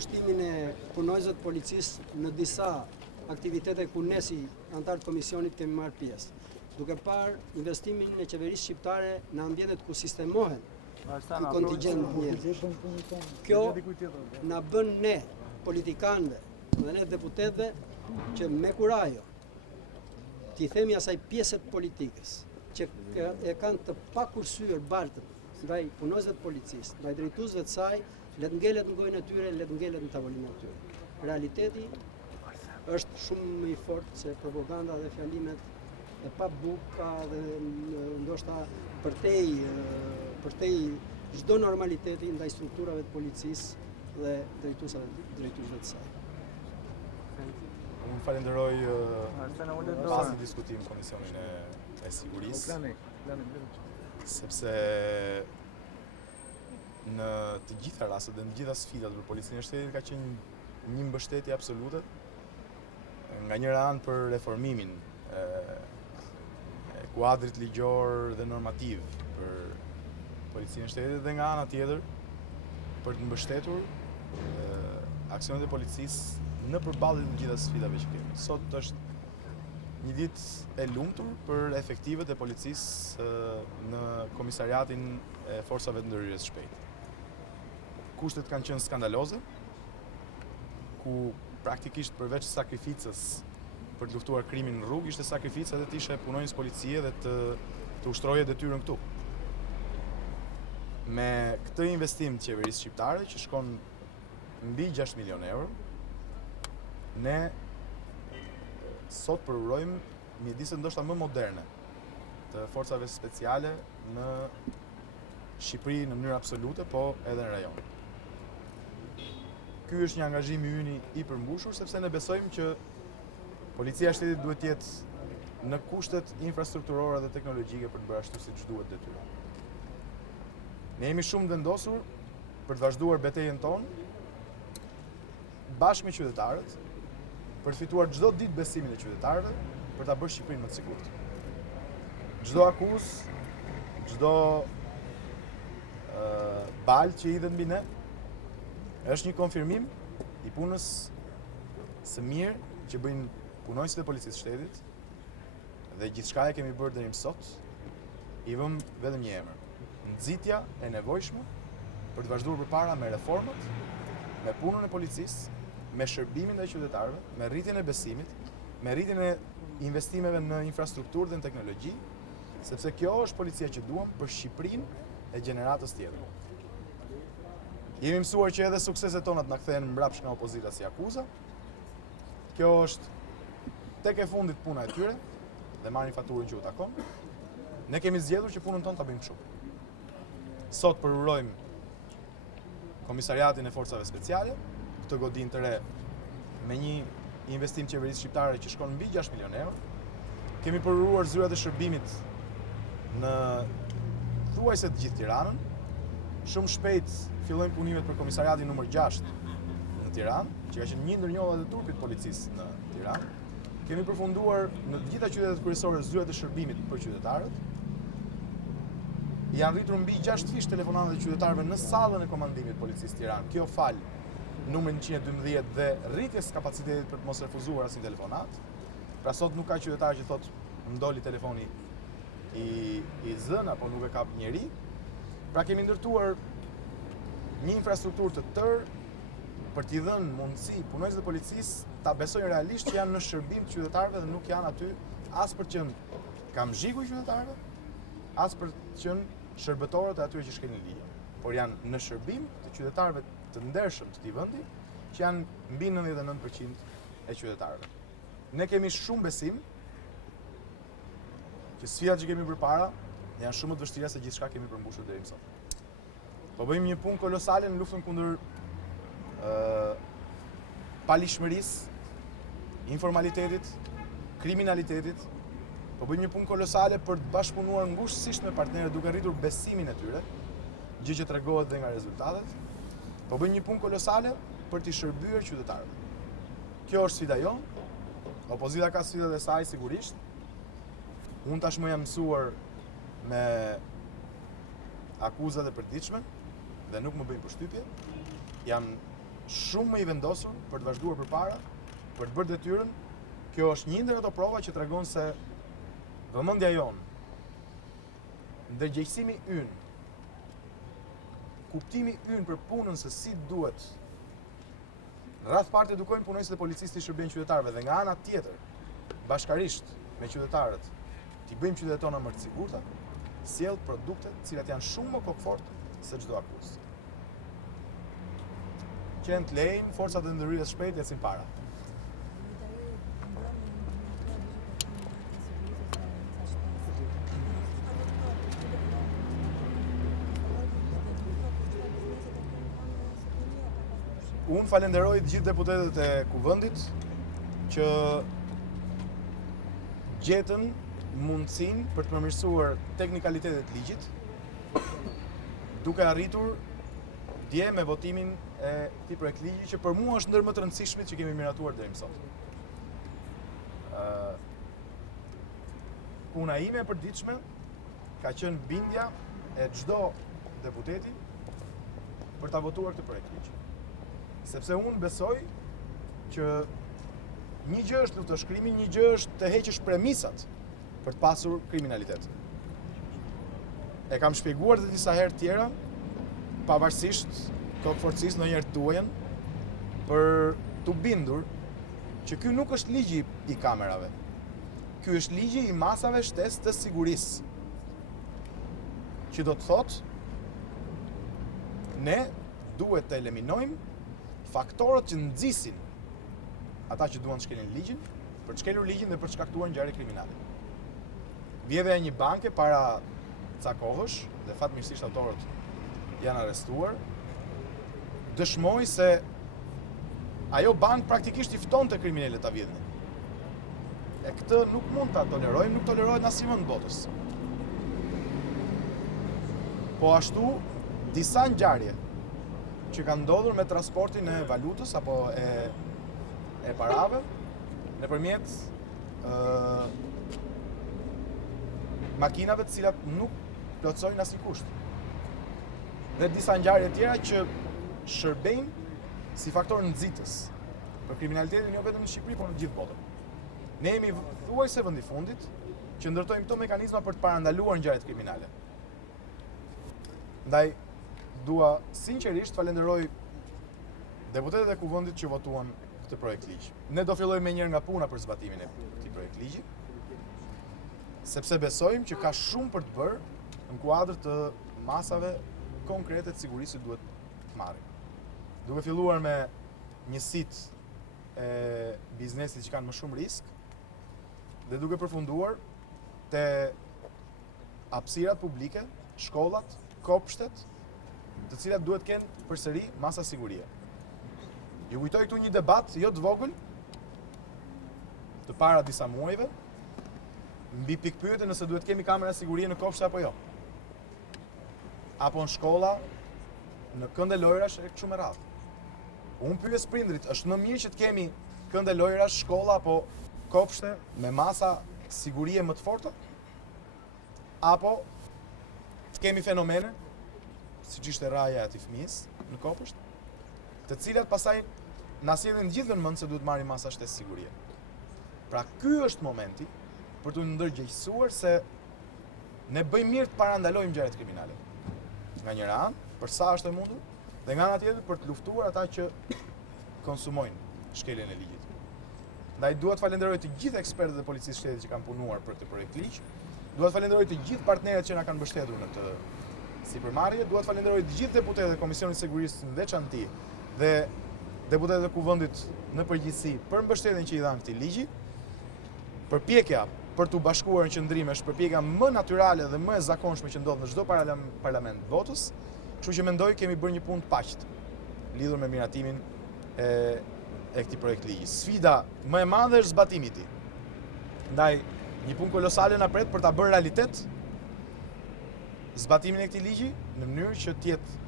përkushtimin e punojësve të policisë në disa aktivitete ku ne si antarë të komisionit kemi marrë pjesë. Duke parë investimin e qeverisë shqiptare në ambientet ku sistemohen i kontingjent njerëzish. Kjo na bën ne, politikanëve dhe ne deputetëve, që me kurajo t'i themi asaj pjesët politikës që e kanë të pakursyer baltën ndaj punojësve të policisë, ndaj drejtuesve të saj, le të ngelet në gojën e tyre, le të ngelet në tavolinë e tyre. Realiteti është shumë i fortë se propaganda dhe fjalimet e pa buka dhe ndoshta përtej çdo normaliteti ndaj strukturave të policisë dhe drejtuesve të saj. Unë falenderoj pasi diskutim Komisionin e Sigurisë, sepse në të gjitha rastet dhe në gjitha sfidat për Policinë e Shtetit ka qenë një mbështetje absolute nga njëra anë për reformimin e kuadrit ligjor dhe normativ për Policinë e Shtetit dhe nga ana tjetër për të mbështetur aksionet e policisë në përballje të gjitha sfidave që kemi. Sot është një ditë e lumtur për efektivet e policisë në komisariatin e forcave të ndërhyrjes shpejt. Kushtet kanë qenë skandaloze, ku praktikisht përveç sakrificës për të luftuar krimin në rrugë, ishte sakrifica edhe të ishe punonjës policie dhe të ushtroje detyrën këtu. Me këtë investim të qeverisë shqiptare, që shkon mbi 6 milion euro, ne sot përurojmë mjediset ndoshta më moderne të forcave speciale në Shqipëri në mënyrë absolute, po edhe në rajon. Ky është një angazhim i ynë i përmbushur, sepse ne besojmë që Policia e Shtetit duhet të jetë në kushtet infrastrukturore dhe teknologjike për të bërë ashtu siç duhet detyra. Ne jemi shumë vendosur për të vazhduar betejën tonë bashkë me qytetarët, për të fituar çdo ditë besimin e qytetarëve, për ta bërë Shqipërinë më të sigurt. Çdo akuzë, çdo balë që hidhet mbi ne, është një konfirmim i punës së mirë që bëjnë punojësit e Policisë së Shtetit, dhe gjithçka e kemi bërë deri më sot, i vëmë vetëm një emër: nxitja e nevojshme për të vazhduar përpara me reformat, me punën e policisë, me shërbimin ndaj qytetarëve, me rritjen e besimit, me rritjen e investimeve në infrastrukturë dhe në teknologji, sepse kjo është policia që duam për Shqipërinë e gjeneratës tjetër. Jemi mësuar që edhe sukseset tona të na kthehen mbrapsht nga opozita si akuza. Kjo është tek e fundit puna e tyre dhe marrin faturën që u takon. Ne kemi zgjedhur që punën tonë ta bëjmë kështu. Sot përurojmë Komisariatin e Forcave Speciale, këtë godinë të re me një investim qeverisë shqiptare që shkon mbi 6 milion euro. Kemi përuruar zyrat e shërbimit në thuajse të gjithë Tiranën. Shumë shpejt fillojnë punimet për komisariatin numër 6 në Tiranë, që ka qenë një ndër njollat e turpit policisë në Tiranë. Kemi përfunduar në të gjitha qytetet kryesore zyrat e shërbimit për qytetarët. Janë rritur mbi 6 fish telefonata të qytetarëve në sallën e komandimit policisë Tiranë. Kjo fal numrin 112 dhe rritjes kapacitetit për të mos refuzuar asnjë telefonat. Pra sot nuk ka qytetar që thotë m'doli telefoni i zënë apo nuk e kap njeri. Pra kemi ndërtuar një infrastrukturë të tërë për t'i dhënë mundësi punojësve të policisë ta besojnë realisht që janë në shërbim të qytetarëve dhe nuk janë aty as për të qenë kamzhiku i qytetarëve, as për të qenë shërbëtorët e atyre që shkelin ligjin, por janë në shërbim të qytetarëve të ndershëm të këtij vendi, që janë mbi 99% e qytetarëve. Ne kemi shumë besim që sfidat që kemi përpara janë shumë të vështira se gjithçka kemi përmbushur deri më sot. Po bëjmë një punë kolosale në luftën kundër palishmërisë, informalitetit, kriminalitetit. Po bëjmë një punë kolosale për të bashkëpunuar ngushësisht me partnerët duke rritur besimin e tyre, gjë që tregohet dhe nga rezultatet. Po bëjmë një punë kolosale për t'i shërbyer qytetarëve. Kjo është sfida jonë. Opozita ka sfidat e saj sigurisht. Unë tashmë jam mësuar me akuzat e përditshme dhe nuk më bëjnë përshtypje. Jam shumë më i vendosur për të vazhduar përpara, për të bërë detyrën. Kjo është një ndër ato prova që tregon se vëmendja jonë, ndërgjegjësimi ynë, kuptimi ynë për punën se si duhet në radh parë edukojmë punonjësit e policisë të shërbejnë qytetarëve dhe nga ana tjetër, bashkarisht me qytetarët, t'i bëjmë qytetet tona më të sigurta, sjell produkte të cilat janë shumë më komfort se çdo akuz. Qenë të lejnë, forcat e ndërhyrjes shpejt ecin para. Unë falenderoj të gjithë deputetët e Kuvendit që gjetën mundësinë për të përmirësuar teknikalitetet e ligjit, duke arritur dje me votimin e këtij projekt ligji që për mua është ndër më të rëndësishmit që kemi miratuar deri më sot. Puna ime e përditshme ka qenë bindja e çdo deputeti për ta votuar këtë projekt ligji. Sepse unë besoj që një gjë është luftëshkrimi, një gjë është të heqësh premisat për të pasur kriminalitet. E kam shpjeguar dhe disa herë tjera, pavarësisht kokëforcisë ndonjëherë duhen, për t'u bindur që ky nuk është ligji i kamerave. Ky është ligji i masave shtesë të sigurisë. Që do të thotë, ne duhet të eliminojmë faktorët që nxisin ata që duan të shkelin ligjin, për të shkelur ligjin dhe për të shkaktuar ngjarje kriminale. Vjedhja e një banke para ca kohësh, dhe fatmirësisht autorët janë arrestuar, dëshmoi se ajo bank praktikisht i ftonte kriminalët ta vjedhin. E këtë nuk mund ta tolerojmë, nuk tolerohet në asnjë vend të botës. Po ashtu, disa ngjarje që kanë ndodhur me transportin e valutës apo e parave nëpërmjet makinave të cilat nuk plotësojnë asnjë kusht. Dhe disa ngjarje tjera që shërbejnë si faktor nxitës për kriminalitetin jo vetëm në Shqipëri, por në gjithë botën. Ne jemi thuajse vendi fundit që ndërtojmë këto mekanizma për të parandaluar ngjarjet kriminale. Ndaj dua sinqerisht falenderoj deputetët e Kuvendit që votuan këtë projekt ligj. Ne do fillojmë me njëherë nga puna për zbatimin e këtij projekt ligji, sepse besojmë që ka shumë për të bërë në kuadër të masave konkrete të sigurisë që duhet të marrim. Duke filluar me njësitë e biznesit që kanë më shumë risk dhe duke përfunduar te hapësirat publike, shkollat, kopshtet, të cilat duhet kenë përsëri masa sigurie. Ju kujtoj këtu një debat jo të vogël të para disa muajve mbi pikpyetje nëse duhet kemi kamera sigurie në kopshte apo jo. Apo në shkolla, në kënde lojrash e kështu me radhë. Unë pyes prindrit, është më mirë që të kemi kënde lojrash, shkolla apo kopshte me masa sigurie më të forta? Apo të kemi fenomene siç ishte raja e atij fëmijës në kopësht, të cilat pastaj na sjellin gjithë në mend se duhet marrim masa shtesë sigurie. Pra ky është momenti për të ndërgjegjësuar se ne bëjmë mirë të parandalojmë ngjarjet kriminale. Nga njëra anë, për sa është e mundur, dhe nga ana tjetër për të luftuar ata që konsumojnë shkeljen e ligjit. Ndaj dua të falenderoj të gjithë ekspertët e policisë së shtetit që kanë punuar për këtë projekt ligj. Dua të falenderoj të gjithë partnerët që na kanë mbështetur në këtë sipërmarrje. Dua të falenderoj të gjithë deputetët e Komisionit të Sigurisë në veçantë dhe deputetët e Kuvendit në përgjithësi për mbështetjen që i dhanë këtij ligji. Përpjekja për t'u bashkuar në qëndrim është përpjekja më natyrale dhe më e zakonshme që ndodh në çdo parlament votës, kështu që mendoj kemi bërë një punë të paqët lidhur me miratimin e këtij projekt ligji. Sfida më e madhe është zbatimi i tij. Ndaj një punë kolosale na pret për ta bërë realitet zbatimin e këtij ligji në mënyrë që të jetë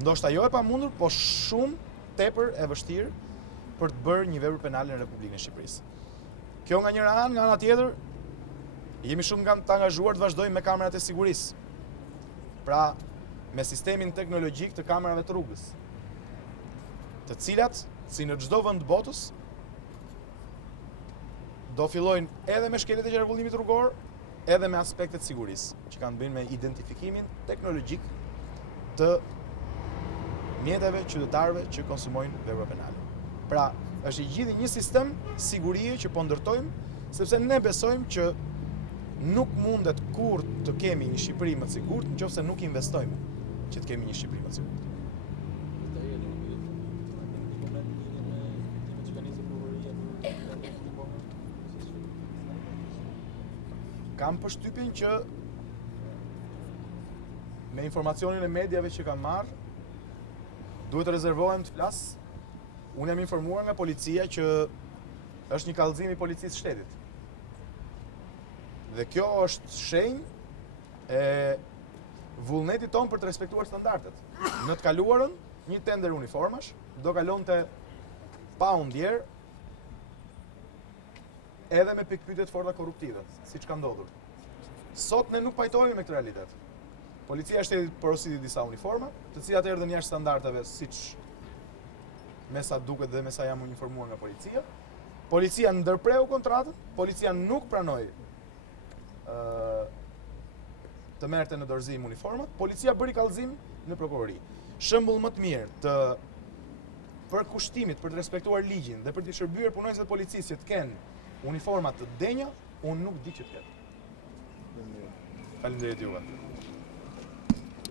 ndoshta jo e pamundur, po shumë tepër e vështirë për të bërë një vepër penale në Republikën e Shqipërisë. Kjo nga njëra anë, nga ana tjetër, jemi shumë të angazhuar të vazhdojmë me kamerat e sigurisë. Pra, me sistemin teknologjik të kamerave të rrugës. të cilat, si në çdo vend të botës, do fillojnë edhe me shkeljet e qarkullimit rrugor, edhe me aspektet sigurisë, që kanë bëjnë me identifikimin teknologjik të mjeteve qytetarëve që konsumojnë vepra penale. Pra, është i gjithë një sistem sigurie që po ndërtojmë, sepse ne besojmë që nuk mundet kur të kemi një Shqipëri më të sigurt nëse nuk investojmë që të kemi një Shqipëri më të sigurt. Kam përshtypjen që me informacionin e mediave që kam marrë, duhet të rezervohem të flas. Unë jam informuar nga policia që është një kallëzim i policisë shtetit. Dhe kjo është shenjë e vullnetit ton për të respektuar standardet. Në të kaluarën, një tender uniformash do kalonte pa u ndjerë edhe me pikpyetje të forta korruptive, siç ka ndodhur. Sot ne nuk pajtohemi me këtë realitet. Policia e shtetit porositi disa uniforma, të cilat erdhën jashtë standardeve, siç me sa duket dhe me sa jam informuar nga policia. Policia ndërpreu kontratën, policia nuk pranoi të merrte në dorëzim uniformat, policia bëri kallëzim në prokurori. Shembull më të mirë të përkushtimit për të respektuar ligjin dhe për të shërbyer punonjësit e policisë që të kenë uniforma të denja, unë nuk di që të ketë. Faleminderit juve.